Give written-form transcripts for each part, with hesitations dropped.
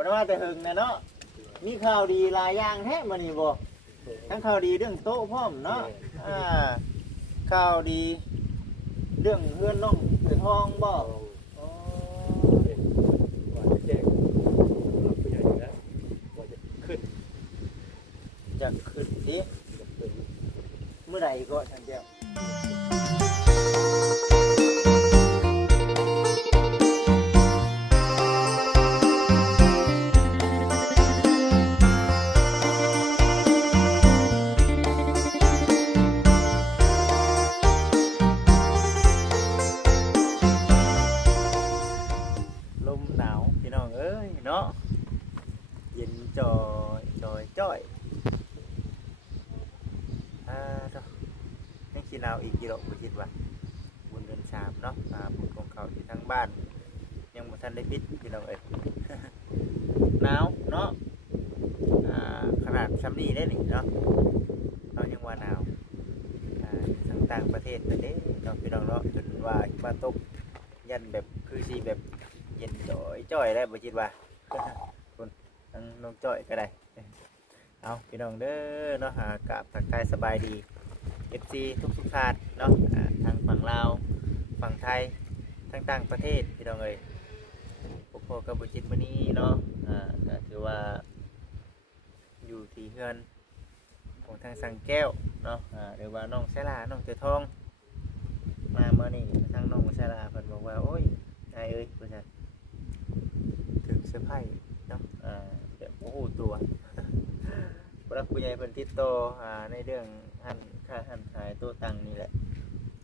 บ่ได้ว่าแต่หึงนะเนาะมีข่าวดีหลายอย่างแท้มื้อนี้บ่ทั้งข่าวดีเรื่องโต๊ะพร้อมเนาะข่าวดีเรื่องเฮือนน้องเสือทองบ่อ๋อว่าจะแจ้งรับผู้ใหญ่แล้วว่าจะขึ้น อยากขึ้นสิเมื่อใดก็ฉันเดียวลมหนาวพี่น้องเอ้ยเนาะเย็นจ่อยจ่อยจ้อยให้ขี้หนาวอีกกี่ดอกบ่คิดว่าบุญเดือน3เนาะบุญของเขาที่ทั้งบ้านยังบ่ทันได้ปิดพี่น้องเอ้ย หนาวเนาะขนาดซ้ำนี้ได้นี่เนาะเรายังว่าหนาวทางต่างประเทศไปเด้เนาะพี่น้องเนาะจนว่ามาตกยันแบบคือสิแบบเย็นจ่อยจ้อยได้บ่คิดว่า คุณทั้งน้องจ้อยก็ได้เอาพี่น้องเด้อเนาะกราบทักทายสบายดี FC ทุกท่านเนาะทางฝั่งลาวฝั่งไทยทั้งต่างประเทศพี่น้องเอ้ยพวกพ่อกับบุจิตมื้อนี้เนาะก็ถือว่าอยู่ที่เฮือนของทางสังแก้วเนาะหรือว่าน้องแซลาน้องเตยทองมาเมื่อนี้ทางน้องแซลาเพิ่นบอกว่าโอ้ยนายเอ้ยว่าซั่นถึงเซอร์ไพรส์เนาะแบบโอ้โหตัว พระผู้ใหญ่เพิ่นติดต่อในเรื่องค่าขายโต๊ะตั้งนี่แหละ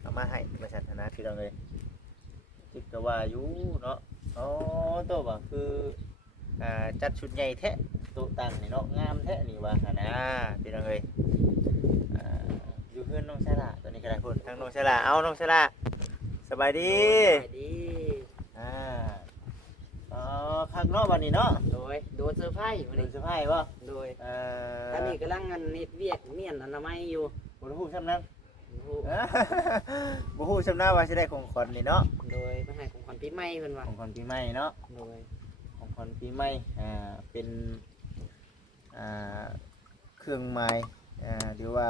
เอามาให้ประชาชนพี่น้องเลยจิตว่าอยู่เนาะอ๋อโต๊ะบ่คือจัดชุดใหญ่แท้โต๊ะตั้งนี่เนาะงามแท้นี่ว่านะพี่น้องเลยอยู่เพื่อนน้องชายล่ะตอนนี้ก็ได้พุ่นทางน้องชายล่ะเอาน้องชายล่ะสบายดีอ๋อคักเนาะวันนี้เนาะโดนเซอร์ไพรส์วันนี้ เซอร์ไพรส์บ่โดยตอนนี้กำลังงานนิดเวียกเมียนอนามัยอยู่บ่ฮู้ซำนั้นบ่ฮู้ซำนั้นว่าสิได้ของขวัญนี่เนาะโดยไปให้ของขวัญปีใหม่เพิ่นว่าของขวัญปีใหม่เนาะโดยของขวัญปีใหม่เป็นเครื่องหมายหรือว่า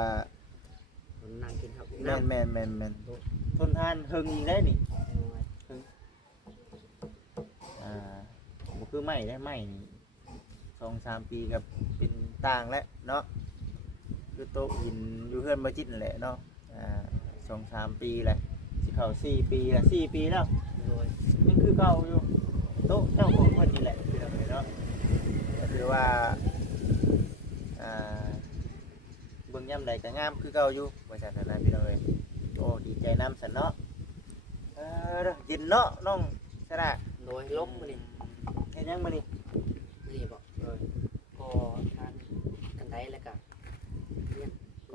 นั่งกินข้าวแม่นทนทานเฮิงอีกได้นี่บ่คือไม้ได้ไม้นี่ 2-3 ปีกับเป็นต่างแล้วเนาะคือโต๊ะหินอยู่เฮือนบ่จิตนั่นแหละเนาะ2-3 ปีแหละสิเข้า4 ปีละ4 ปีแล้วโดยยังคือเก่าอยู่โต๊ะเจ้าของเพิ่นนี่แหละคือเนาะก็คือว่าเบิ่งยามใดก็งามคือเก่าอยู่ว่าซั่นน่ะพี่น้องเอ้ยโอ้ดีใจนำซั่นเนาะเย็นเนาะน้องสระโดยล้มมื้อนี้เฮ็ดหยังมื้อนี้บ่ก็ทานกันได้แล้วก็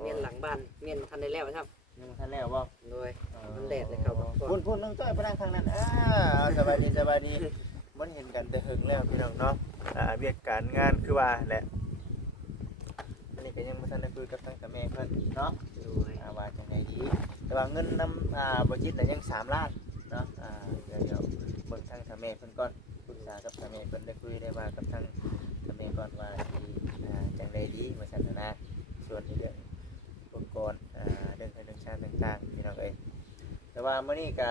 เมียนหลังบ้านเมียนทันได้แล้วครับยังทันแล้วบ่โดยมันแดดเลยครับพุ่นน้องจ้อยไปนั่งทางนั้นสบายดีมันเห็นกันแต่หึงแล้วพี่น้องเนาะเวียกการงานคือว่าแหละอันนี้ก็ยังบ่ทันได้คุยกับทางกับแม่เพิ่นเนาะโดยว่าจังได๋ดีแต่ว่าเงินนำบ่จิตน่ะยัง3 ล้านเนาะเดี๋ยวเบิ่งทางกับแม่เพิ่นก่อนปรึกษากับทางแม่เพิ่นได้คุยได้ว่ากับทางกับแม่ก่อนว่าจังได๋ดีว่าซั่นนะส่วนในเรื่องอุปกรณ์เรื่องชาติต่างๆพี่น้องเอ้ยแต่ว่ามื้อนี้ก็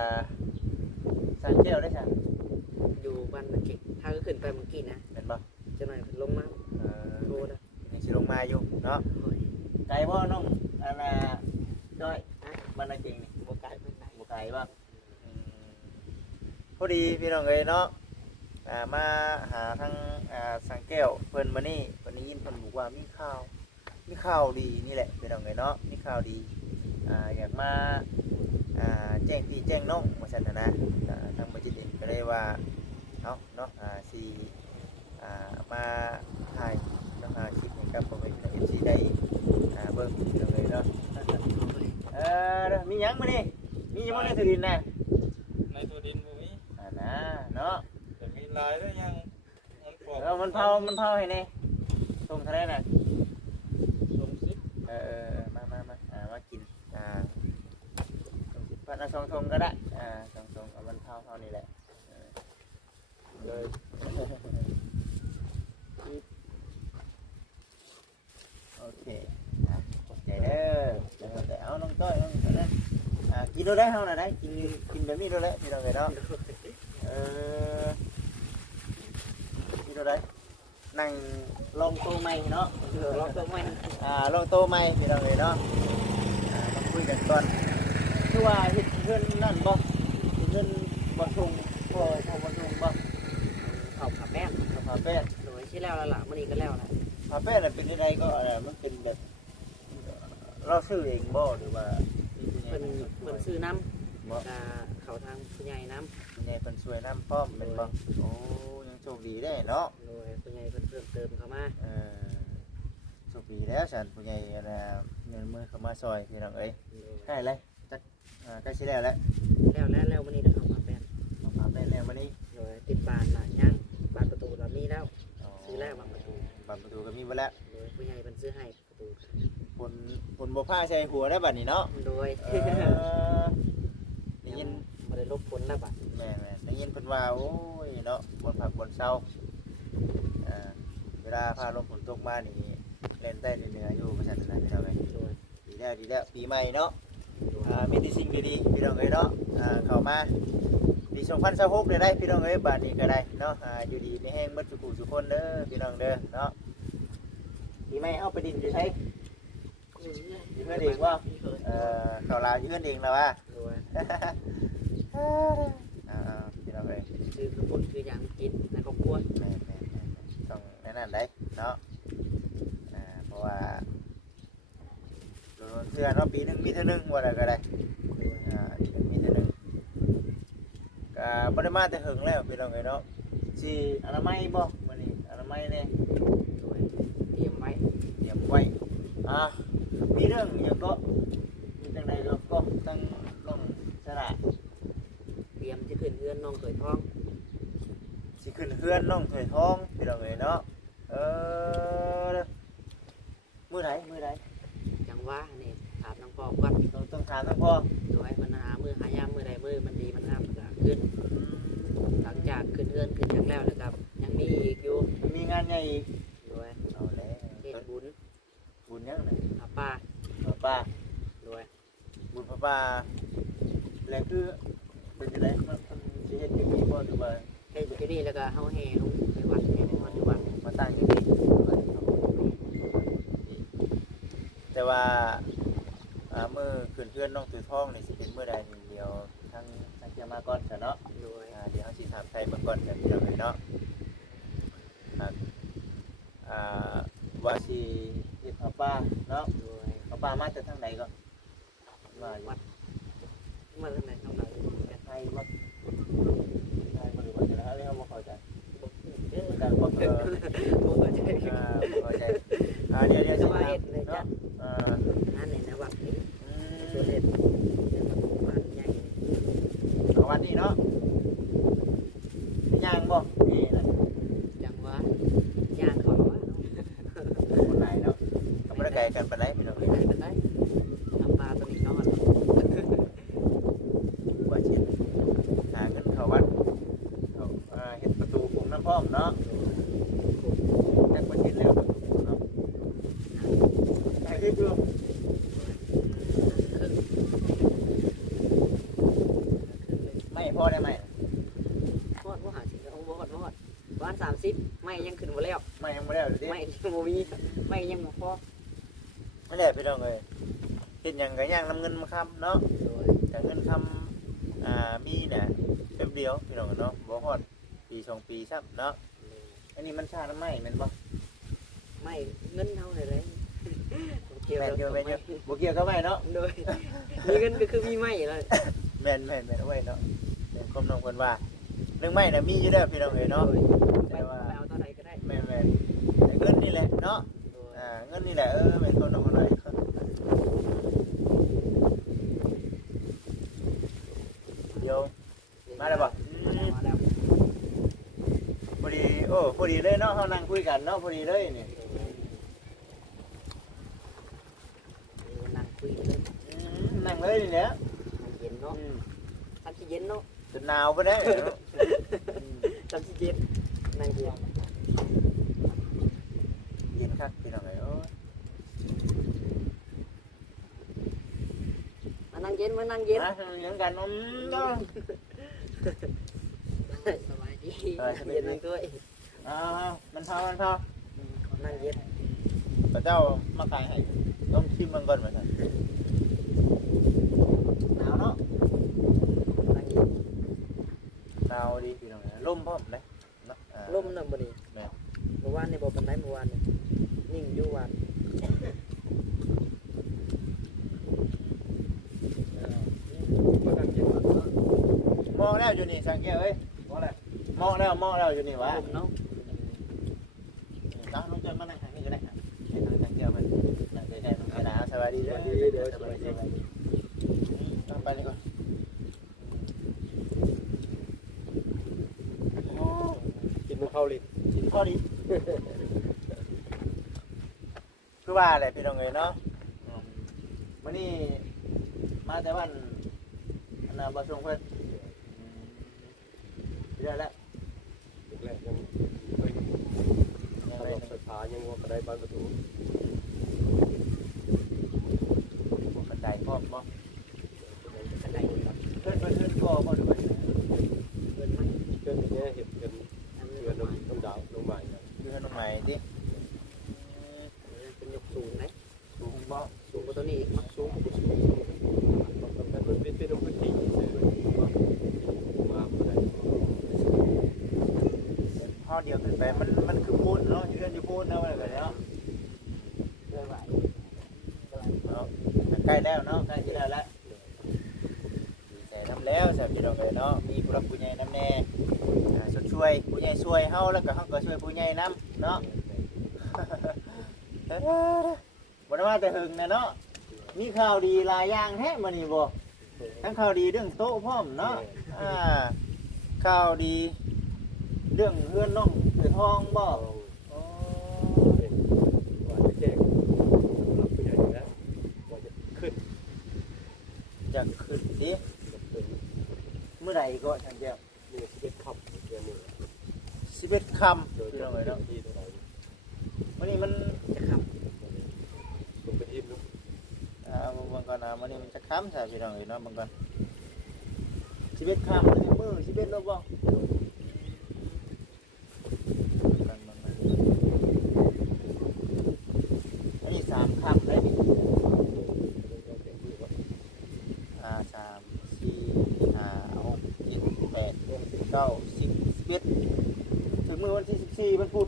สั่งแก้วได้สั่งอยู่บ้านเมื่อกี้ถ้าก็ขึ้นไปเมื่อกี้นะเป็นบ่จะหน่อยลงมาโทรนะยังสิลงมาอยู่เนาะไกลบ่น้องจ้อยบ้านนาเก่งนี่บ่ไกลบ่ไกลบ่พอดีพี่น้องเอ้ยเนาะมาหาทางสังแก้วเพิ่นมื้อนี้เพิ่นได้ยินเพิ่นบอกว่ามีข่าวดีนี่แหละพี่น้องเอ้ยเนาะมีข่าวดีอยากมาแจ้งพี่แจ้งน้องว่าซั่นนะทางบ่จิตเองก็เลยว่าเนาะสิมาถ่ายเนาะคลิปให้กับพ่อแม่พี่น้อง FC ได้เบิ่งพี่น้องเอ้ยเนาะมีหยังมื้อนี้มีอยู่บ่ในสุรินทร์น่ะในตัวดินบ่มีนะเนาะแต่มีลายแล้วยังมันเผาให้แน่ส่งเท่าไหร่น่ะส่งสิมากินส่ง10 พัน2 ทงก็ได้2 ทงเอามันเผานี่แหละเลย ดูได้เฮาน่ะได้กินแบบนี้ดูแล้วพี่น้องเอ้ยเนาะนี่ดูได้นั่งลองโตใหม่เนาะ ลองตัวใหม่ ลองโตใหม่พี่น้องเอ้ยเนาะมาคุยกันก่อนคือว่าเฮ็ดเพื่อนนั่นบ่เพื่อนบ่ทงพอบ่ทงบ่ เขาผ่าแป้ง ผาแป้ง โดยที่แล้วแล้วล่ะมื้อนี้ก็แล้วแหละ ผาแป้งน่ะเป็นยังไงก็มันเป็นแบบเราซื้อเองบ่หรือว่า เพิ่นซื้อน้ บ่ ำเขาทางผู้ใหญ่น้ำ ยังไงเพิ่นช่วยน้ำพร้อมเป็นบ่โอ้ยังโชคดีได้เนาะ โดยผู้ใหญ่เพิ่นเพิ่มเติมเข้ามา โชคดีแล้วฉันผู้ใหญ่เงินมือเข้ามาซอยพี่น้องเอ้ยใกล้เลยจักใกล้สิแล้วแหละ แล้วมื้อนี้ก็เขาผ่าแป้ง ผาแป้งแล้วมื้อนี้ โดยติดบานล่ะยังบานประตูเรามีแล้วซื้อแล้วบานประตู บัตรประตูก็มีบ่แล้ว โดยผู้ใหญ่เพิ่นซื้อให้ประตู ฝนบ่พาใส่หัวได้บัดนี้เนาะ โดย ได้ยิน บ่ได้ลบผลแล้วบัด แม่ได้ยินเพิ่นว่าโอ้ยเนาะบนผักบนเซาเวลาพาลมฝนตกมานี่เล่นใต้เหนืออยู่ประชันนะพี่น้องเอ้ย โดย ดีแล้วปีใหม่เนาะมีแต่สิ่งดีๆพี่น้องเอ้ยเนาะเข้ามาปี2026ได้ได้พี่น้องเอ้ยบาดนี้ก็ได้เนาะอยู่ดีมีแห้งเบิดทุกผู้ทุกคนเด้อพี่น้องเด้อเนาะปีใหม่เอาไปดินอยู่ใช้อยู่เพื่อนเองว่าเขาลาวอยู่เพื่อนเองแล้วว่า โดย พี่น้องเอ้ย ซื้อคือผลคืออย่างกินในครอบครัว แม่ต้องแนะนำได้เนาะเพราะว่าโดนเสื้อเนาะปีหนึงมีเท่านึงว่าอะไรก็ได้ปีหนึงมีเท่านึงก็บ่ได้มาแต่หึงแล้วพี่น้องเอ้ยเนาะสิอนามัยบ่มื้อนี้อนามัยเนี่ย โดยเตรียมไว้ เตรียมไว้มีเรื่องหยังก็มีจังไดก็ตั้งลงสระ เตรียมจะขึ้นเรือนน้องเขยท้อง สิขึ้นเฮือนน้องเถยท้องพี่น้องเอ้ยเนาะมื้อใด จังว่านี่ถามน้องพ่อก่อน ต้องถามทั้งพ่อ โดยมันหามือหายามมือใดมือมันดีมันงามก็ขึ้นหลังจากขึ้นเรือนขึ้นอย่างแล้วนะครับยังมีอีกอยู่ มีงานใหญ่อีก โดย เอาแล้ว เฮ็ดบุญ บุญยังไง อาป้า ป้า โดย บุญป้าแล้วคือเป็นจังได๋มันสิเฮ็ดอยู่นี่บ่หรือว่า เฮ็ดอยู่ที่นี่แล้วก็เฮาแห่ลงไปวัดแห่ไปวัดอยู่วัด มาตั้งอยู่นี่แต่ว่ามื้อขึ้นเพื่อนน้องตือทองนี่สิเป็นมื้อใดนี่เดียวทั้งเที่ยงมาก่อนซะเนาะ โดย เดี๋ยวเฮาสิถามไทยเบิ่งก่อนกันพี่น้องเอ้ยเนาะว่าสิเฮ็ดป้าเนาะ โดย ป้ามาจากทางไหนก่อนมาอยู่ วัดมาทางไหนทางไหน ไทยว่าไทยบ่รู้ว่าจะหาเรื่องบ่เข้าใจ เด้อ การบ่เข้าใจ บ่เข้าใจ เข้าใจเดี๋ยว ส สิ บาย ถาม เฮ็ดเลยจ้ะ เนาะ นั่นนี่นะวัดนี่สวนเฮ็ดเดี๋ยวมันบ้านใหญ่ เอาวันนี้เนาะย่างบ่นี่นะ จังว่าย่างเขาว่า คนไหนเนาะก็บ่ได้ไกลกันปานใดพี่น้อง ไป เอ้ย ไหนไปไหนทำปลาตัวนี้นอน ว่าสิหาเงินเข้าวัดเอาเฮ็ดประตูคุมน้ำพร้อมเนาะจักบ่คิดแล้วเนาะไปคิดอยู่ ครึ่ง ไม่พอได้ไหม ฮอดบ่หาสิเอาบ่ฮอดบ้าน30ไม่ยังขึ้นบ่แล้ว ไม่ยังบ่ได้เลยดิ ไม่ยังบ่มีไม่ยังบ่พอ ไม่แหละพี่น้องเอ้ยเฮ็ดหยังก็ย่างน้ำเงินมาค้ำเนาะ โดย แต่เงินคำมีเนี่ยแป๊บเดียวพี่น้องเนาะบ่ฮอดปี2 ปีซ้ำเนาะอันนี้มันชาน้ำไหม้แม่นบ่ ไม่เงินเท่าไหร่เลย แม่นอยู่แม่นอยู่บ่เกี่ยวกับไหม้เนาะ โดยมีเงินก็คือมีไม่เลย แม่นเอาไว้เนาะเรื่องความน้องเพิ่นว่าเรื่องไหม้น่ะมีอยู่แล้วพี่น้องเอ้ยเนาะ ไปเอาเท่าไหร่ก็ได้ แม่นแต่เงินนี่แหละเนาะเงินนี่แหละแม่นความน้องเพิ่นว่าเดี๋ยวมาแล้วบ่ มาแล้ว พอดีพอดีเลยเนาะเฮานั่งคุยกันเนาะพอดีเลยนี่ นั่งคุยเลย นั่งเลยนี่แหละ เย็นเนาะทำที่เย็นเนาะ จนหนาวไปได้เนาะ ทำที่เย็นนั่งเย็น เย็นคักพี่น้องเอ้ย มานั่ง เย็นมานั่งเย็น นะเลี้ยงกันเนาะ สบายดีเย็นนั่งด้วย มันพอนั่งเย็น พระเจ้ามาขายให้ต้องชิมมันก่อนเหมือนกันหนาวเนาะ นั่งเย็น หนาวดีพี่น้องร่มพร้อมเลยเนาะ ลมน่ะบ่นี่เมื่อวานนี่บ่ปานใดเมื่อวานนี่นิ่งอยู่วาน ประกันเจ็บ มองแล้วอยู่นี่สังเกตเอ้ยมองแล้วอยู่นี่วะ ลมเนาะ น้องจะมานั่งทางนี้ก็ได้ให้ทางสังเกตมันนั่งใกล้ๆน้องกระดาษสวัสดีเลยสบายดีต้องไปเลยก่อน กินมันเข้าลิ้น กินข้อดีคือว่าอะไรพี่น้องเอ้ยเนาะวันนี้มาแต่วันอันน่ะบ่ส่งเพิ่นเดี๋ยวแล้ว แรกยังไม่ถ้าเราไฟฟ้ายังว่ากระไดบานประตู บ่กระจายพร้อมบ่ กระไดครับ เพิ่นก่อบ่ด้วย เพิ่นมัน เกินอย่างเงี้ยเห็นกันเกินน้ำดาวลงใหม่นะ คือขนมใหม่ติ เป็นยกสูงไหน สูงบ่ สูงกว่าตัวนี้อีกมั้ง สูงกว่าสูงแต่มันเป็นน้ำพื้นที่มาอะไร พอเดียวขึ้นไปมันคือปูนเนาะอยู่เรือนอยู่ปูนเนาะว่าแบบนี้เนาะ เรื่อยไหว เนาะใกล้แล้วเนาะใกล้ที่แล้วละดีใจนำแล้วแซ่บพี่น้องเอ้ยเนาะมีผู้รับผู้ใหญ่นำแน่ช่วยผู้ใหญ่ช่วยเฮาแล้วก็เฮาก็ช่วยผู้ใหญ่นำเนาะ บ่ได้มาแต่หึงนะเนาะมีข่าวดีหลายอย่างแท้มื้อนี้บ่ทั้งข่าวดีเรื่องโต๊ะพร้อมเนาะข่าวดีเรื่องเฮือนน้องเสือทองบ่ ว่าจะแจ้งรับผู้ใหญ่แล้วว่าจะขึ้น อยากขึ้นดิเมื่อใดก็ฉันเดียว นี่เป็นขับเดือนหนึ่ง 11ค่ำ โดย พี่ เจ้า น้อง ห เอ้ย น้า เนาะ ที่เท่าไหร่ มื้อนี้มัน จะขับ ลงไปทีมนู้น บางก่อนมื้อนี้มันจะค่ำซะพี่น้องเอ้ยเนาะบางก่อน11ค่ำมื้อนี้มื้อ11แล้วบ่อันนี้3ค่ำได้ดิ3 4 5 6 7 8 9 10 11ถึงมื้อวันที่14วันพุธ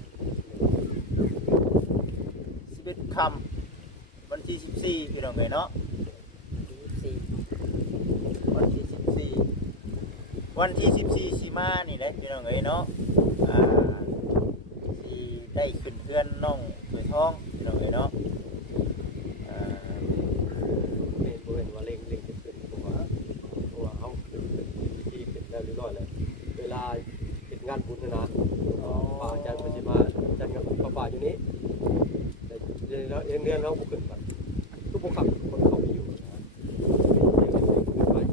11ค่ำวันที่14พี่น้องเอ้ยเนาะ สี่ วันที่14สิมานี่แหละพี่น้องเอ้ยเนาะสิได้ขึ้นเพื่อนน้องถวยทองพี่น้องเอ้ยเนาะ เป็นบริเวณว่าเล็งจะขึ้นตัวเขาเป็นที่เป็นแล้วเรียบร้อยเลยเวลาเป็นงานบุญนะป่าอาจารย์ปฏิมาอาจารย์กับป่าอยู่นี้แต่แล้วเงินเราบุกขึ้นไปทุกพวกขับคนเข้าไปอยู่นะขึ้นไป3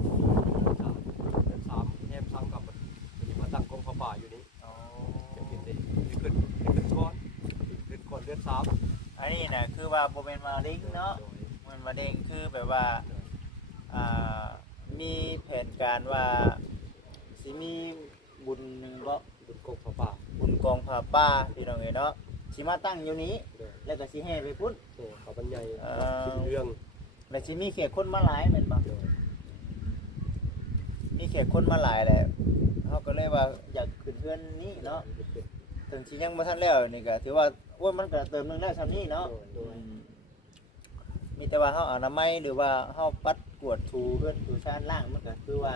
แยม3กับมาตั้งกองป่าอยู่นี้จะกินได้ขึ้นก้อนเดือน3 อันนี้น่ะคือว่าบ่แม่นมาเด้งเนาะมันมาเด้งคือแบบว่ามีแผนการว่าสิมีบุญหนึงบ่ บุญกองป่า บุญกองผ้าป่าพี่น้องเอ้ยเนาะสิมาตั้งอยู่นี้แล้วก็สิแห่ไปพุ่น เขาบรรยายคิดเรื่อง แล้วสิมีแขกคนมาหลายแม่นบ่มีแขกคนมาหลายแหละเฮาก็เลยว่าอยากขึ้นเพื่อนนี้เนาะถึงสิยังบ่ทันแล้วนี่ก็ถือว่าโอ้ยมันก็เติมนึงแล้วซำนี้เนาะมีแต่ว่าเฮาอนามัยหรือว่าเฮาปัดกวดถูเพื่อนถูชานล่างมันก็คือว่า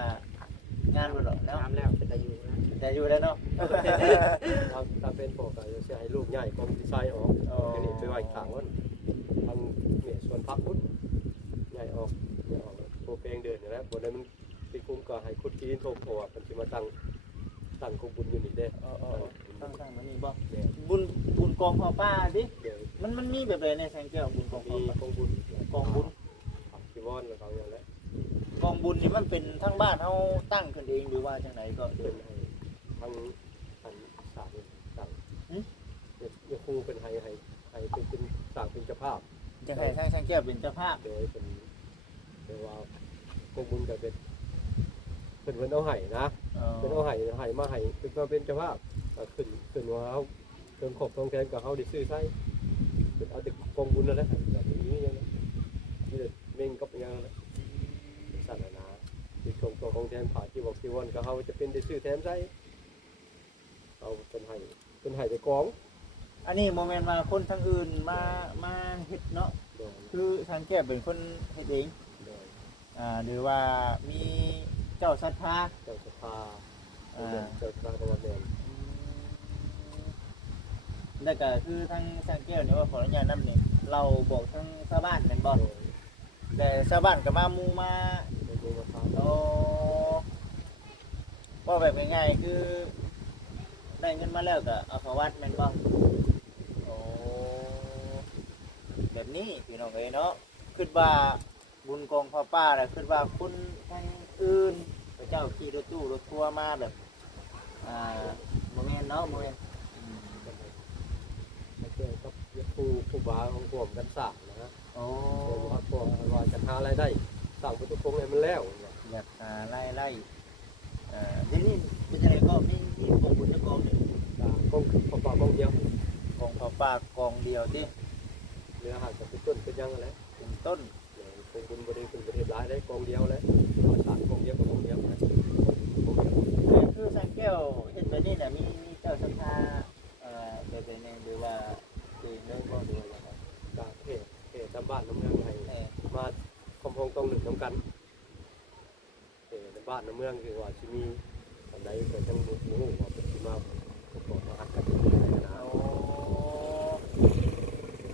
งานบ่ดอกเนาะ น้ำแล้วเป็นตะยูนะ แต่อยู่แล้วเนาะ ถ้าเป็นปกก็จะให้ลูกใหญ่กองดีไซน์ออกอันนี้ไปไว้ข้างวันทางเนี่ยส่วนพักพุทธใหญ่ออกโปรเพลงเดินอยู่แล้วบนนั้นมันติคุ้มก็ให้คุดที่โทรโผล่มันจะมาตั้งกองบุญอยู่นี่ได้ ตั้งมันนี่บ่บุญกองผ้าป่าดิ เดี๋ยว มันมีแบบใดในแสงแก้วบุญกองผ้า มี ป่าก องบุญ กองบุญ จีวรแล้วเขาอย่างแล้ว กองบุญนี่มันเป็นทั้งบ้านเฮาตั้งขึ้นเองหรือว่าจังไดก็ เป็นทางสารต่างเนี่ยครูเป็นให้เป็นต่างเป็นเจ้าภาพ จะให้ทางแสงแก้วเป็นเจ้าภาพ โดยเป็นเรียกว่า กองบุญก็เป็นเพิ่นเอาให้นะเพิ่นเอาให้มาให้เพิ่นก็เป็นเจ้าภาพก็ขึ้นว่าเฮาเพิ่นขอบทองแทนก็เฮาได้ซื้อใช้เพิ่นเอาแต่กองบุญนั่นแหละแบบนี้อย่างนั้นมีแต่เม่งกับอย่างนั้นศาสนาที่ชมตัวของแทนผ่าที่บอกที่วันก็เฮาจะเป็นได้ซื้อแถมใช้เอาเพิ่นให้แต่กอง อันนี้โมเมนต์มาคนทางอื่นมาเฮ็ดเนาะคือทางแก้วเป็นคนเฮ็ดเองหรือว่ามีเจ้าศรัทธา เจ้าสภาเจ้าสภาตะวันแดง แล้วก็คือทางแก้วเนี่ยว่าขออนุญาตนำนี่เราบอกทางชาวบ้านแม่นบ่แต่ชาวบ้านก็มาหมู่มา ดูมาท โอ้ว่าแบบง่ายๆคือได้เงินมาแล้วก็เอาเข้าวัดแม่นบ่โอ้แบบนี้พี่น้องเอ้ยเนาะคิดว่าบุญกองพ่อป้าแล้วคิดว่าคนทางอื่นพระเจ้าขี่รถตู้รถทัวร์มาแบบบ่แม่นเนาะบ่แม่น ำมาเกี่ยวกับผู้บาของผมกันสร้างนะ โอ้ ว่าจะหารายได้สร้างประตูโค้งให้มันแล้ว อยากไล่เดี๋ยวนี้เป็นอะไรก็มีกองบุญและกองหนึ่ง กองปปกองเดียว กองพ่อป้ากองเดียวที่ เรือหาดกับต้นเป็นยังไง เป็นต้น กองบุญบริคุณประเทศร้ายได้กองเดียวแล้วสร้างกองเดียวกับกองเดียวนะ คือสังแก้วเห็นแบบนี้เนี่ยมีเจ้าศรัทธาแบบนี้หรือว่าเองได้บ่ดูอะไรครับ จากเขตบ้านน้ำเมืองไทยมาคมพงตรงหนึ่งน้ำกันในบ้านน้ำเมืองคือว่าที่มีอันใดเกิดทั้งหมดหมู่ว่าเป็นที่มาประกอบมาหัดกันนะ โอ้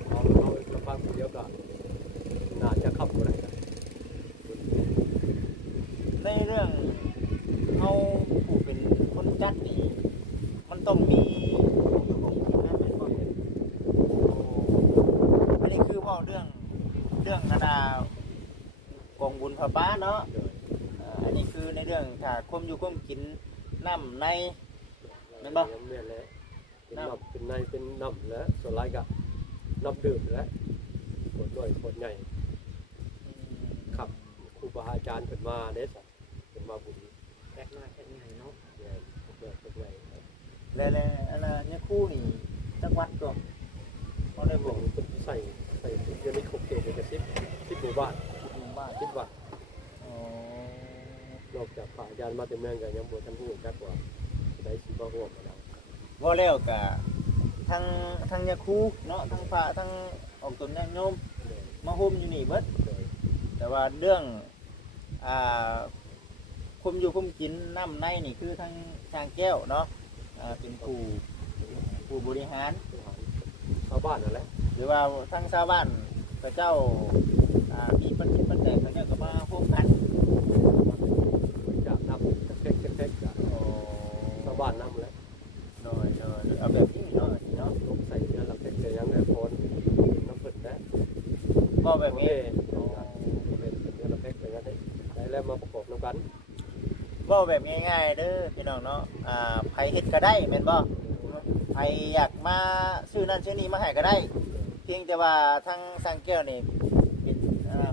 เอาลำบากเดียวกันน่าจะขับอะไรกัน ในเรื่องเอาผู้เป็นคนจัดนี่มันต้องมีอยู่ของกินนะเป็นบ่อันนี้คือว่าเรื่องนาดากองบุญพระป้าเนาะอันนี้คือในเรื่องถ้าควมอยู่ควมกินน้ำในแม่นบ่ น้ำเมียนแล้วเป็นน้ำเป็นในเป็นน้ำแล้วส่วนไรกับน้ำดื่มแล้วขวดด้วยขวดใหญ่ขับครูบาอาจารย์เป็นมาเด้สัเป็นมาบุญ แรกน้อยแค่นี้เนาะ เนี่ยพวกใหญ่ แล้วอันน่ะเนี่ยคู่นี่จักวัดก็เขาได้ พ บ ว อก กคนที่ใส่ยังไม่ครบเขตเลยกับ10หมู่บ้าน หมู่บ้าน 10วัด อ๋อน อกจากพระอาจารย์มาเต็มเมืองกันยังบวชท่านผู้จักกว่าได้สีบ่ห่วงมาแล้ว ว่าแล้วก็ทั้งเนี่ยคู่เนาะทั้งพระทั้งออกตนญาติโยมมาห่มอยู่นี่เบิดแต่ว่าเรื่องคุมอยู่คุมกินน้ำในนี่คือทั้งทางแก้วเนาะเป็นผู้บริหาร ชาวบ้านนั่นแหละ หรือว่าทั้งชาวบ้านพระเจ้ามีปัจจัยเขาเนี่ยก็มาพบกัน จากน้ำเท็กจากชาวบ้านน้ำแล้ว โดยเอาแบบนี้เนาะ ลงใส่เนื้อหลักเท็กแต่ยังได้พรน้ำฝนได้ ก็แบบนี้ เป็นเนื้อหลักเท็กแต่ยังได้แล้วมาประกอบน้ำกัน ก็แบบง่ายๆเด้อพี่น้องเนาะไผเฮ็ดก็ได้แม่นบ่ไผอยากมาซื้อนั่นซื้อนี่มาให้ก็ได้ เพียงแต่ว่าทางสังแก้วนี่เป็น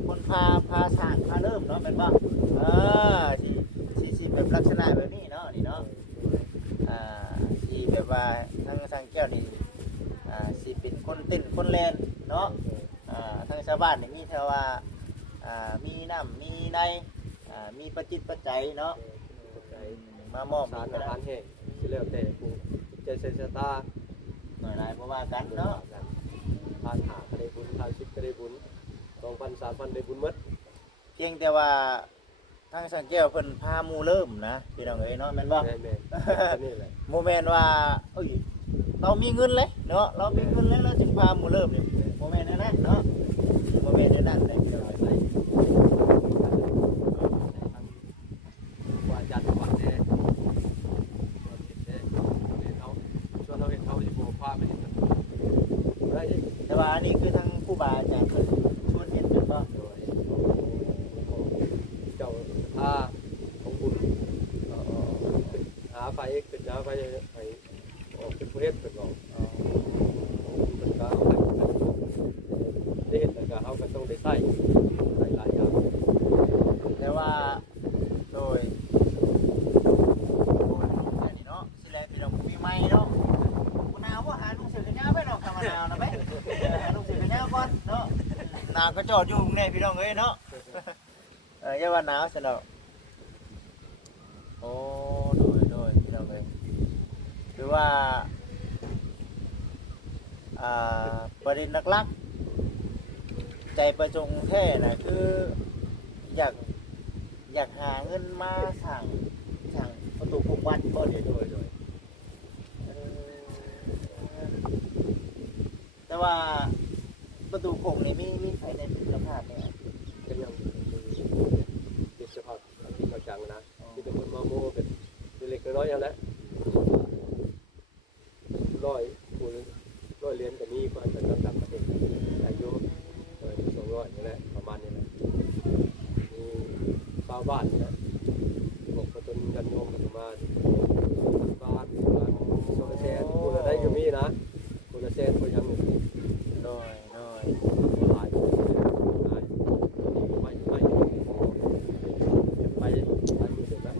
คนพาสร้างพาเริ่มเนาะแม่นบ่สิแบบลักษณะแบบนี้เนาะนี่เนาะสิแบบว่าทางสังแก้วนี่สิเป็นคนเต้นคนแลนเนาะทางชาวบ้านนี่มีแต่ว่ามีน้ำมีในมีปัจจิตปัจจัยเนาะมามอบ สารอาหารแห้งที่แล้วแต่ผู้ใจเซนตา หน่อยหลายเพราะว่ากันเนาะ ทานหาก็ได้บุญทานชิปก็ได้บุญ2,000 3,000ได้บุญหมด เพียงแต่ว่าทางสังแก้วเพิ่นพาหมู่เริ่มนะพี่น้องเอ้ยเนาะแม่นบ่ แม่นี่แหละ โมเมนต์ว่าเอ้ยเรามีเงินเลยเนาะเรามีเงินแล้วเราจึงพาหมู่เริ่มนี่โมเมนต์นั้นเนาะโมเมนต์นั้นเลยพี่น้องเอ้ย ว่าจัดวัดแน่เขาชวนเราเห็นเขาอยู่บนฟ้าไปเห็นได้ แต่ว่าอันนี้คือทางครูบาอาจารย์เพิ่นชวนเฮ็ดเพิ่นบ่ เจ้าท่าของบุญหาไฟขึ้นหาไฟไปออกเป็นประเทศเป็นออกเป็นการเอาไปได้เห็นแต่การเขาก็ต้องได้ใส่หลายอย่าง แต่ว่า สือกันยาวไปเนาะคำมะนาวนะไปลูกสือกันยาวก่อนเนาะหนาวก็จอดอยู่ในพี่น้องเอ้ยเนาะอย่าว่าหนาวซะแล้วโอ้โดยพี่น้องเอ้ยคือว่าประเด็นหลักๆใจประจงแท้น่ะคืออยากหาเงินมาสั่งประตูคุกวัดก็เดี๋ยวโดยแต่ว่าประตูคงนี่มีไฟในคุณภาพเนี่ย เป็นยังมีสภาพที่เขาจังนะที่เป็นคนมาโม่เป็นเล็กน้อยอย่างนั้นร้อยเหรียญกับนี้ก็จะต้องดับประเด็นอายุ200นี่แหละประมาณนี้แหละมีชาวบ้านนะบอกประตูกันโยมกันมาบ้านโซลาเซลล์คนละได้ก็มีนะคนละเซลล์คนยังโดยหลายคนไม่ไปหลายมือเสร็จแล้ว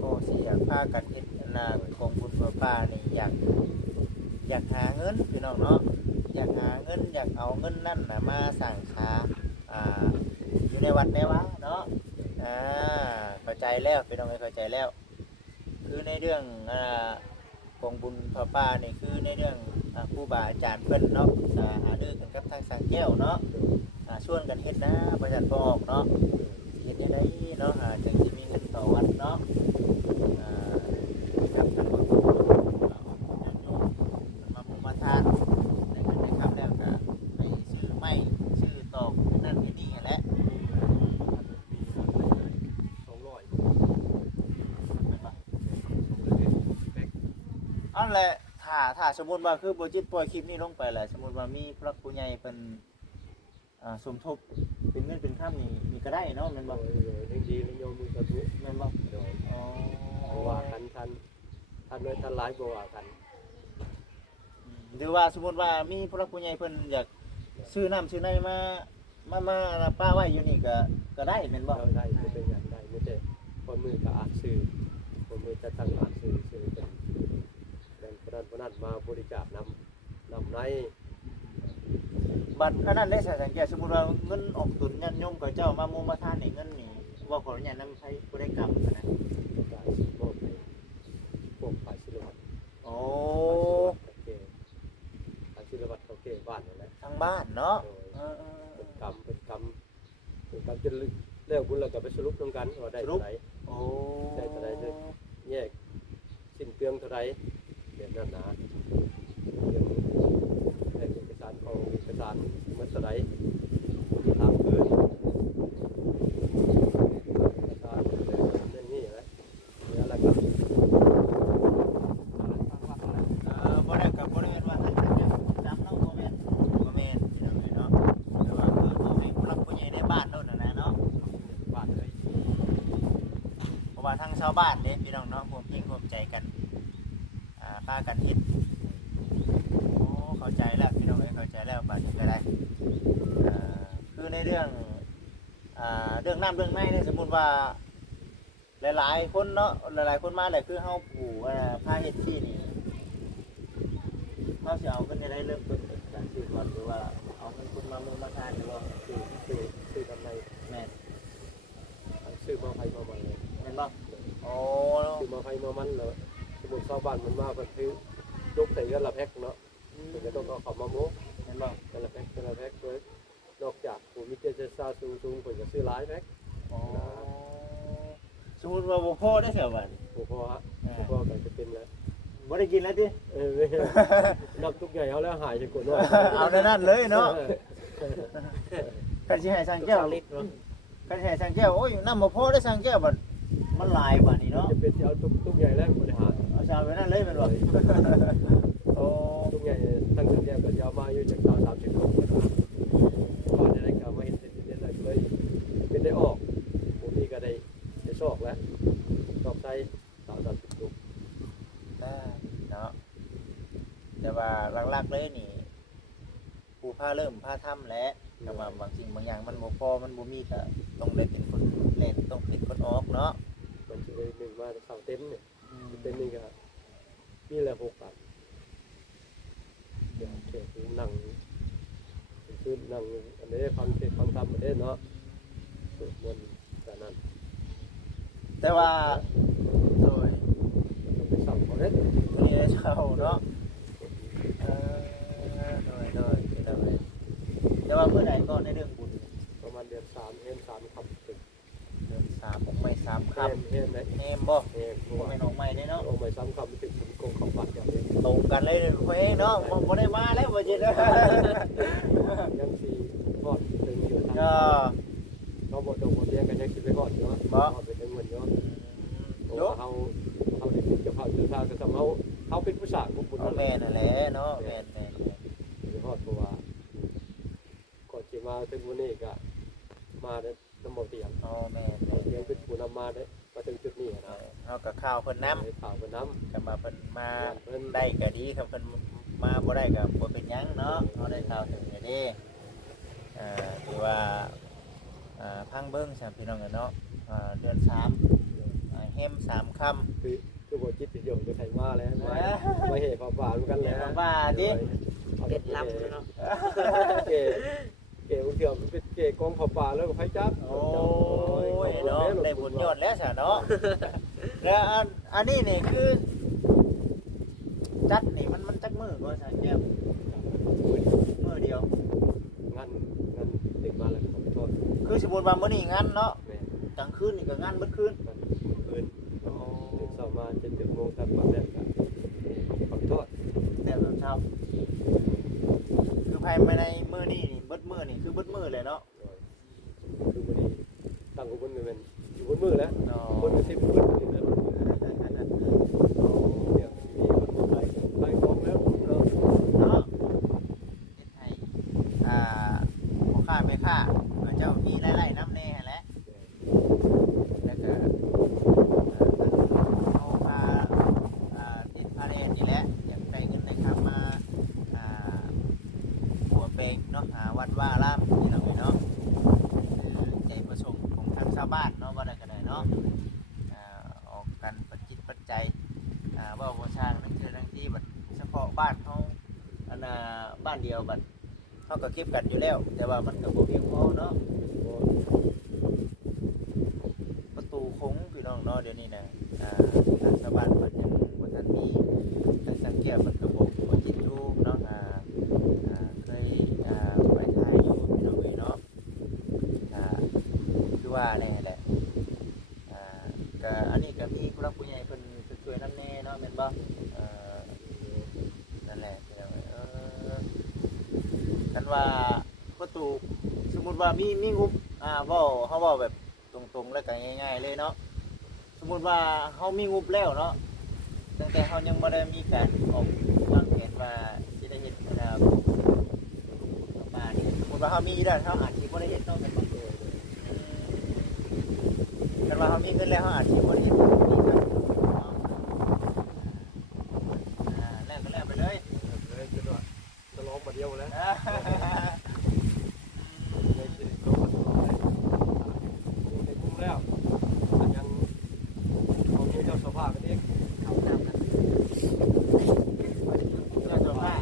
ก็สิอยากพากันเฮ็ดนาของบุญป้านี่อยากหาเงินพี่น้องเนาะอยากหาเงินอยากเอาเงินนั่นน่ะมาสั่งค้าอยู่ในวัดในวะเนาะเข้าใจแล้วพี่น้องเข้าใจแล้วคือในเรื่องของบุญป้านี่คือในเรื่องครูบาอาจารย์เพิ่นเนาะหารือกันกับทางสังแก้วเนาะชวนกันเฮ็ดนะประชันบอกเนาะเฮ็ดได้เนาะจังสิมีเงินต่อวัดเนาะครับท่านบอกมามุมาทานได้กันได้ครับแล้วก็ไปซื้อไม้ซื้อตอกนั่นนี่แหละอันแหละถ้าสมมุติว่าคือโบจิตปล่อยคลิปนี้ลงไปแหละสมมุติว่ามีพระผู้ใหญ่เป็นสมทบเป็นเงินเป็นข้ามนี่ก็ได้เนาะแม่นบ่ ยังดียังโยมมือกระทุ้แม่นบ่เพราะว่าท่านน้อยท่านหลายกว่ากัน หรือว่าสมมุติว่ามีพระผู้ใหญ่เพิ่นอยากซื้อน้ำซื้อในมาป้าไว้อยู่นี่ก็ได้แม่นบ่ได้เป็นอย่างได้ไม่ใช่คนมือก็อ่านสื่อคนมือจะตั้งอ่านสื่อเป็นพนันมาบริจาคนำในบัตรอันนั้นได้ใส่สังเกตสมมุติว่าเงินออกตุนญาติโยมกับเจ้ามามุมาทานนี่เงินนี่ว่าขออนุญาตนำไผบ่ได้กรรมนะ จ่ายสิบโมงพวกฝ่ายศิลวัตโอ้ฝ่ายศิลวัตเขาเก่บ้านนั่นแหละทางบ้านเนาะเป็นกรรมจะเลิกบุญแล้วก็ไปสรุปตรงกันว่าได้เท่าไหร่ได้เท่าไหร่แยกสิ้นเปลืองเท่าไหร่เดี๋ยวนั้นนะได้เอกสารเขาเอกสารมันเท่าไหร่ถามคืนเอกสารเรื่องนี้แหละเนี่ยอะไรกันบ่ได้กับบริเวณว่าทางจะจำเนาะบ่แม่นที่นั่นเลยเนาะแต่ว่าคือเอาให้ผู้หลักผู้ใหญ่ในบ้านโน่นน่ะนะเนาะบ้านเลยเพราะว่าทางชาวบ้านเด้พี่น้องเนาะร่วมร่วมใจกันพากันเฮ็ดเข้าใจแล้วพี่น้องเอ้ยเข้าใจแล้วบัดนี้ก็ได้คือในเรื่องน้ำเรื่องในเนี่ยสมมุติว่าหลายๆคนเนาะหลายๆคนมาแหละคือเฮาผู้พาเฮ็ดที่นี่เฮาสิเอาเงินได้เริ่มต้นจากการซื้อก่อนหรือว่าเอาเงินคนมามุงมาทานหรือว่าซื้อทำไมแม่นซื้อมาไฟมามันเลยแม่นบ่ซื้อมาไฟมามันเลยสมุนชาวบ้านมันมาเพิ่นซื้อยกใส่กันละแพ็คเนาะเพิ่นก็ต้องเอาเข้ามาโม้แม่นบ่กันละแพ็คเลยนอกจากผู้มีเจตนาสูงเพิ่นก็ซื้อหลายแพ็คสมมุติว่าบ่พอได้เท่าบัดบ่พอก็จะเป็นแล้วบ่ได้กินแล้วตินับทุกใหญ่เอาแล้วหายจังกดว่าเอาในนั้นเลยเนาะคันสิให้สั่งแก้วคันสิให้สั่งแก้วโอ้ยน้ำบ่พอได้สั่งแก้วบัดมันหลายบัดนี้เนาะจะเป็นเอาทุกใหญ่แล้วบ่ได้หาเอาซาไว้นั่นเลยแม่นบ่ทุกใหญ่ตั้งแต่แก้วก็ยาวมาอยู่จาก30กว่าได้ก็มาเห็นเป็นอะไรเลยเป็นได้ออกผมนี่ก็ได้ชอกแล้วชอกใส่30ลูกเนาะแต่ว่าหลักๆเลยนี่ผู้พาเริ่มพาทำแล้วแต่ว่าบางสิ่งบางอย่างมันบ่พอมันบ่มีก็ต้องได้เป็นคนเล่นต้องเป็นคนออกเนาะมันสิได้1มาเสาเต็มเนี่ยเต็มนี่ก็มีละ6 บาท เด็กนั่งคือนั่งอันนี้ฟังเทศฟังธรรมอันนี้เนาะสวดมนต์จากนั้น แต่ว่าโดย ต้องไปสั่งเขาเด้ วันนี้เช้าเนาะโดยแต่ว่าเมื่อไหร่ก็ในเรื่องบุญ ประมาณเดือน3เดือน3ครับถึง เดือน3ผมไม่3คำ เห็นไหม แนมบ่ เห็น ผมไม่น้องใหม่เด้เนาะ โอ้ไม่3คำถึงกงของบัตรอย่างนี้ ตรงกันเลยเพิ่นเนาะบ่ได้มาแล้วบ่จิเด้อ ยังสีทอดถึงอยู่ ก็ เขาบอกตรงเรียนกันยังคิดไปก่อนเนาะเอาไปเป็นเงินเนาะ โย เขาได้คิดกับเขาเดินทางก็ทำเขาเป็นผู้สาวของบุญ เอาแม่นั่นแหละเนาะแม่น หรือฮอดเพราะว่าก่อนจะมาถึงวันนี้ก็มาได้น้ำบ่เตียง อ๋อแม่น เตียงเป็นผู้นำมาได้มาถึงจุดนี้นะ เฮากับข้าวเพิ่นนำ ให้ข่าวเป็นน้ำ ก็มาเพิ่นมาได้ก็ดีครับเพิ่นมาบ่ได้ก็บ่เป็นหยังเนาะเฮาได้ข่าวถึงก็ดีถือว่าพังเบิ่งซั่นพี่น้องเนาะเดือน3เฮม3ค่ำ คือบ่จิตประโยชน์จะใครมาแล้วมาเหตุฝ่าเหมือนกันแล้ว ว่าดิ เด็ดลำเลยเนาะ เก๋บางเถื่อมันเป็นเก๋กองขอบป่าแล้วก็ไฟจับ โอ้ยเนาะได้บุญยอดแล้วซะเนาะแล้วอันนี้นี่คือจัดนี่มันจักมื้อบ่ซั่นแก้วมื้อเดียว งานเด็กมาแล้วขอโทษ คือสมมุติว่ามื้อนี้งานเนาะ แม่ กลางคืนนี่ก็งานเบิดคืน คืนตื่นเช้ามา7 โมงทักมาแล้วก็ขอโทษ แต่ตอนเช้าคือภายในมื้อนี้นี่เบิดมื้อนี่คือเบิดมื้อเลยเนาะ คือบ่ดีตั้งอุบลเป็นอยู่บนมือแล้ว เนาะ คนเป็น10คนอยู่แล้วเดี๋ยวมีคนไปของแล้วเนาะ เนาะเฮ็ดให้พ่อค้าแม่ค้าเจ้ามีรายๆนำแน่หั่นแหละแล้วก็เอาพาติดพาเรนนี่แหละอยากได้เงินได้คำมาหัวเปงเนาะหาวัดว่าอารามนี่เราเนาะใจประสงค์ของทางชาวบ้านเนาะว่าได้ก็ได้เนาะออกกันปัจจิตปัจจัยว่าบ่สร้างนั่นคือทั้งที่บัดเฉพาะบ้านเฮาอันบ้านเดียวบัดเฮาก็เก็บกันอยู่แล้ว แต่ว่ามันก็บ่เพียงพอเนาะประตูโค้งพี่น้องเนาะเดี๋ยวนี้นะทางชาวบ้านเพิ่นยังบ่ทันมีทางสังเกตเพิ่นก็บ่จิตอยู่เนาะเคยไปถ่ายอยู่พี่น้องเอ้ยเนาะคือว่าแน่แหละก็อันนี้ก็มีผู้รักผู้ใหญ่เพิ่นช่วยนำแน่เนาะแม่นบ่นั่นแหละพี่น้องกันว่าประตูสมมุติว่ามีงบเว้าเฮาเว้าแบบตรงๆแล้วก็ง่ายๆเลยเนาะสมมุติว่าเฮามีงบแล้วเนาะตั้งแต่เฮายังบ่ได้มีการออกวางแผนว่าสิได้เฮ็ดมานี่สมมุติว่าเฮามีแล้วเฮาอาจสิบ่ได้เฮ็ดเนาะแม่นบ่กันว่าเฮามีเงินแล้วเฮาอาจสิบ่ได้เฮ็ดมีกันเนาะแล้วไปเลย เลยจะว่าจะร้องมาเดียวแล้ว อ่า ในชีวิตเขาก็สบายในมุมแล้วยังเขาเจ้าสภาพกันเอง เขาตามกัน เจ้าตัวผ้า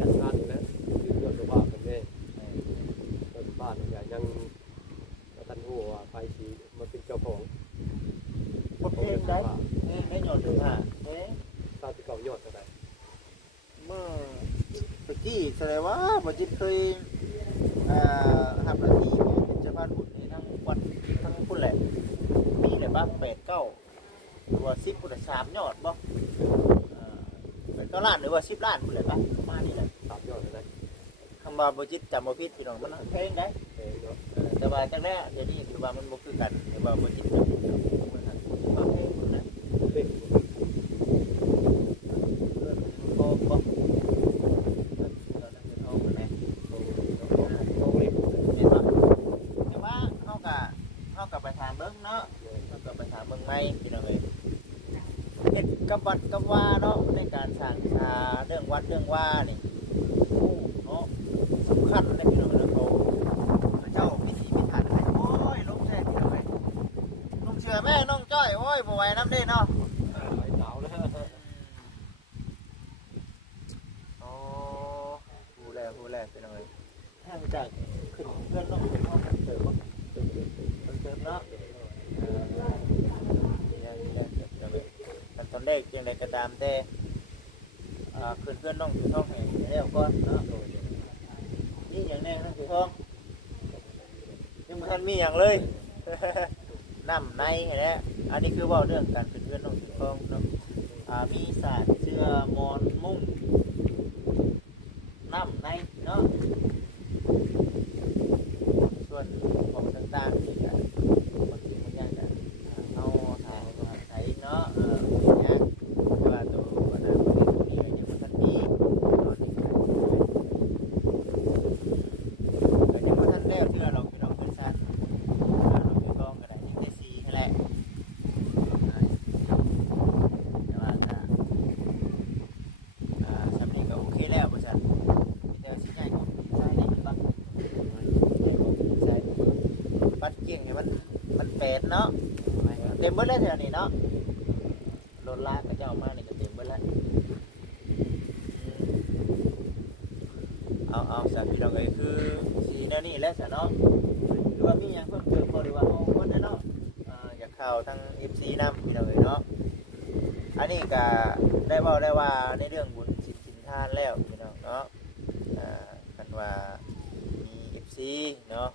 กันงานอยู่แล้วคือเจ้าสภาพกันเองเจ้าบ้านยังตันหัวไฟสีมาเป็นเจ้าของ บ่เพลงได้ได้หยอดตัวผ้าตาที่เก่ายอดอะไร เมื่อตะกี้แสดงว่าบ่จิตเคยทำหน้าที่เป็นเจ้าภาพบุญในทั้งวัดทั้งพุ่นแหละมีแต่บ้าง8 9หรือว่า10พุ่น3ยอดบ่เป็น9ล้านหรือว่า10ล้านพุ่นแหละป่ะประมาณนี้แหละ 3 ยอดอะไร คำว่าบ่จิตจำบ่ผิดพี่น้องมันเพลงได้ เนาะ แต่ว่าจังแรกเดี๋ยวนี้ถือว่ามันบ่คือกันแต่ว่าบ่จิตจำผิดมันหันมาเพลงพุ่นนะ เด็ก บ่ตอนนั้นคือเอาพุ่นแหละ ต้องเล็ก เห็นป่ะแต่ว่าเฮาก็ไปถามเบิ่งเนาะเฮาก็ไปถามเบิ่งใหม่พี่น้องเอ้ยเฮ็ดกับวัดกับว่าเนาะในการสร้างศาเรื่องวัดเรื่องว่านี่โอ้เนาะสำคัญในพี่น้องเอ้ยเขาเจ้าพิธีพิถันให้โอ้ยลงแท้พี่น้องเอ้ยลุงเชื่อแม่น้องจ้อยโอ้ยบ่ไหวนำเด้เนาะ ไปหนาวแล้ว เ พี่น้องเอ้ยห่างจากขึ้นเพื่อนน้องเป็นห้องกันเติมบ่เติมเนาะตอนแรกจังไดก็ตามแต่ขึ้นเพื่อนน้องถือทองให้แล้วก่อนเนาะนี่อย่างแน่นะถือทองยังบ่ทันมีหยังเลย น้ำในแหละอันนี้คือเว้าเรื่องการขึ้นเพื่อนน้องถือทองเนาะมีสาดเสื้อมอนมุ้งน้ำในเนาะส่วนของต่างๆนี่ก็บางทีมันยากจะเอาไถเนาะเป็นยากเพราะว่าตัวปัญหาพวกนี้ก็ยังบ่ทันมีตอนนี้ก็ยังบ่ทันแล้วเทื่อหรอกพี่น้องเพิ่นซั่นน้องถือทองก็ได้ยังได้4นั่นแหละแต่ว่าก็สำเร็จก็โอเคแล้วบ่ซั่นมีแต่ว่าสิใหญ่กว่าใช่ได้ปะใช่ปัดเกี่ยงให้มันแปดเนาะเต็มเบิดแล้วแถวนี้เนาะรถลากก็จะเอามานี่ก็เต็มเบิดแล้วเอาสักพี่น้องเอ้ยคือสีแนวนี้แหละซะเนาะหรือว่ามีหยังเพิ่มเติมบ่หรือว่าเอาหมดแล้วเนาะอยากเข้าทาง FC นำพี่น้องเอ้ยเนาะอันนี้ก็ได้เว้าได้ว่าในเรื่องบุญศีลกินทานแล้วพี่น้องเนาะกันว่ามี FC เนาะ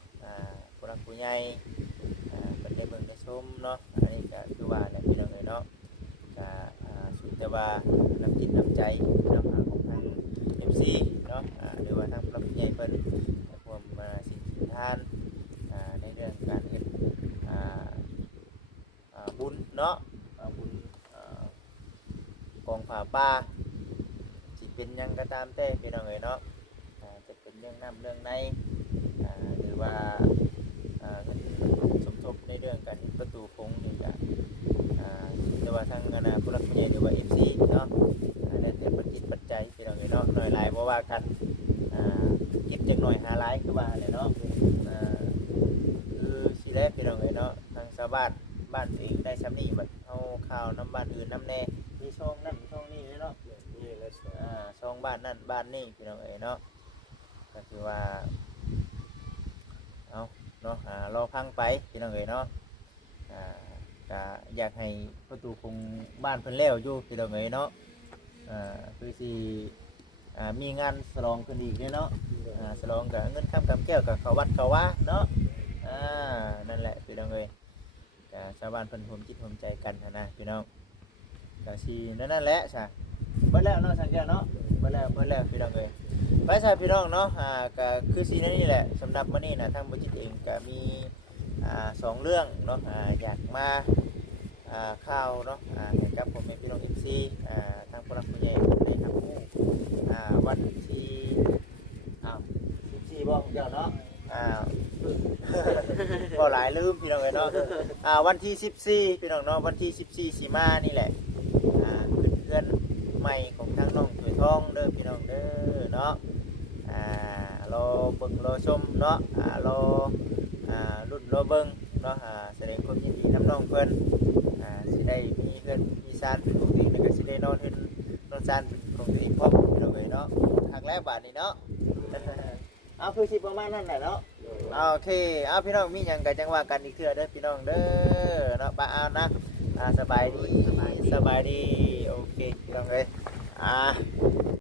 ผู้รักผู้ใหญ่เป็นได้เบิ่งได้ชมเนาะอันนี้ก็คือว่าเนี่ยพี่น้องเอ้ยเนาะก็สุดแต่ว่าน้ำจิตน้ำใจเนาะของทาง FC เนาะหรือว่าทางผู้รักผู้ใหญ่เพิ่นให้ความศีลกินทานในเรื่องการเฮ็ดบุญเนาะบุญกองผ้าป่าสิเป็นหยังก็ตามแต่พี่น้องเอ้ยเนาะจะเป็นเรื่องน้ำเรื่องในหรือว่าเงินสมทบในเรื่องการประตูโค้งนี่ก็แต่ว่าทางผู้รักผู้ใหญ่หรือว่า FC เนาะได้แต่ปัจจิตปัจจัยพี่น้องเอ้ยเนาะหน่อยหลายบ่ว่ากันคิดจักหน่อยหาหลายคือว่าแหละเนาะคือสิได้พี่น้องเอ้ยเนาะทางชาวบ้านตัวเองได้ซ้ำนี่บัดเอาข่าวน้ำบ้านอื่นน้ำแน่มีช่องนั่นช่องนี่เลยเนาะนี่แหละ ช่องบ้านนั่นบ้านนี่พี่น้องเอ๋ยเนาะก็คือว่าเอาเนาะรอพังไปพี่น้องเอ๋ยเนาะก็อยากให้ประตูคงบ้านเพิ่นแล้วอยู่พี่น้องเอ๋ยเนาะคือสิมีงานฉลองขึ้นอีกเนาะฉลองกับเงินคำกับแก้วกับเขาวัดเขาว่าเนาะนั่นแหละพี่น้องเอ๋ยชาวบ้านเพิ่นร่วมจิตร่วมใจกันนะพี่น้องก็สินั่นแหละใช่เบิดแล้วเนาะสังเกตเนาะเบิดแล้วพี่น้องเอ้ยไปใช่พี่น้องเนาะก็คือสีนี่แหละสำหรับมื้อนี้นะทางบ่จิตเองก็มี2เรื่องเนาะอยากมาข่าวเนาะให้กับผมเป็นพี่น้อง FC ทางผู้รักผู้ใหญ่ได้ทำผู้วันที่14บ่เจ้าเนาะก็หลายลืมพี่น้องเอ้ยเนาะวันที่14พี่น้องเนาะวันที่14สิมานี่แหละขึ้นเพื่อนใหม่ของทางน้องถวยทองเด้อพี่น้องเด้อเนาะรอเบิ่งรอชมเนาะรอรุ่นรอเบิ่งเนาะแสดงความยินดีน้ำน้องเพิ่นสิได้มีเพื่อนมีซานเป็นของตัวเองแล้วก็สิได้นอนเฮ็ดนอนซานเป็นของตัวเองพร้อมพี่น้องเอ้ยเนาะครั้งแรกบาดนี้เนาะเอาคือสิประมาณนั้นแหละเนาะโอเคเอาพี่น้องมีหยังก็จังว่ากันอีกเทื่อเด้อพี่น้องเด้อเนาะป้าเอานะสบายดีโอเคพี่น้องเอ้ย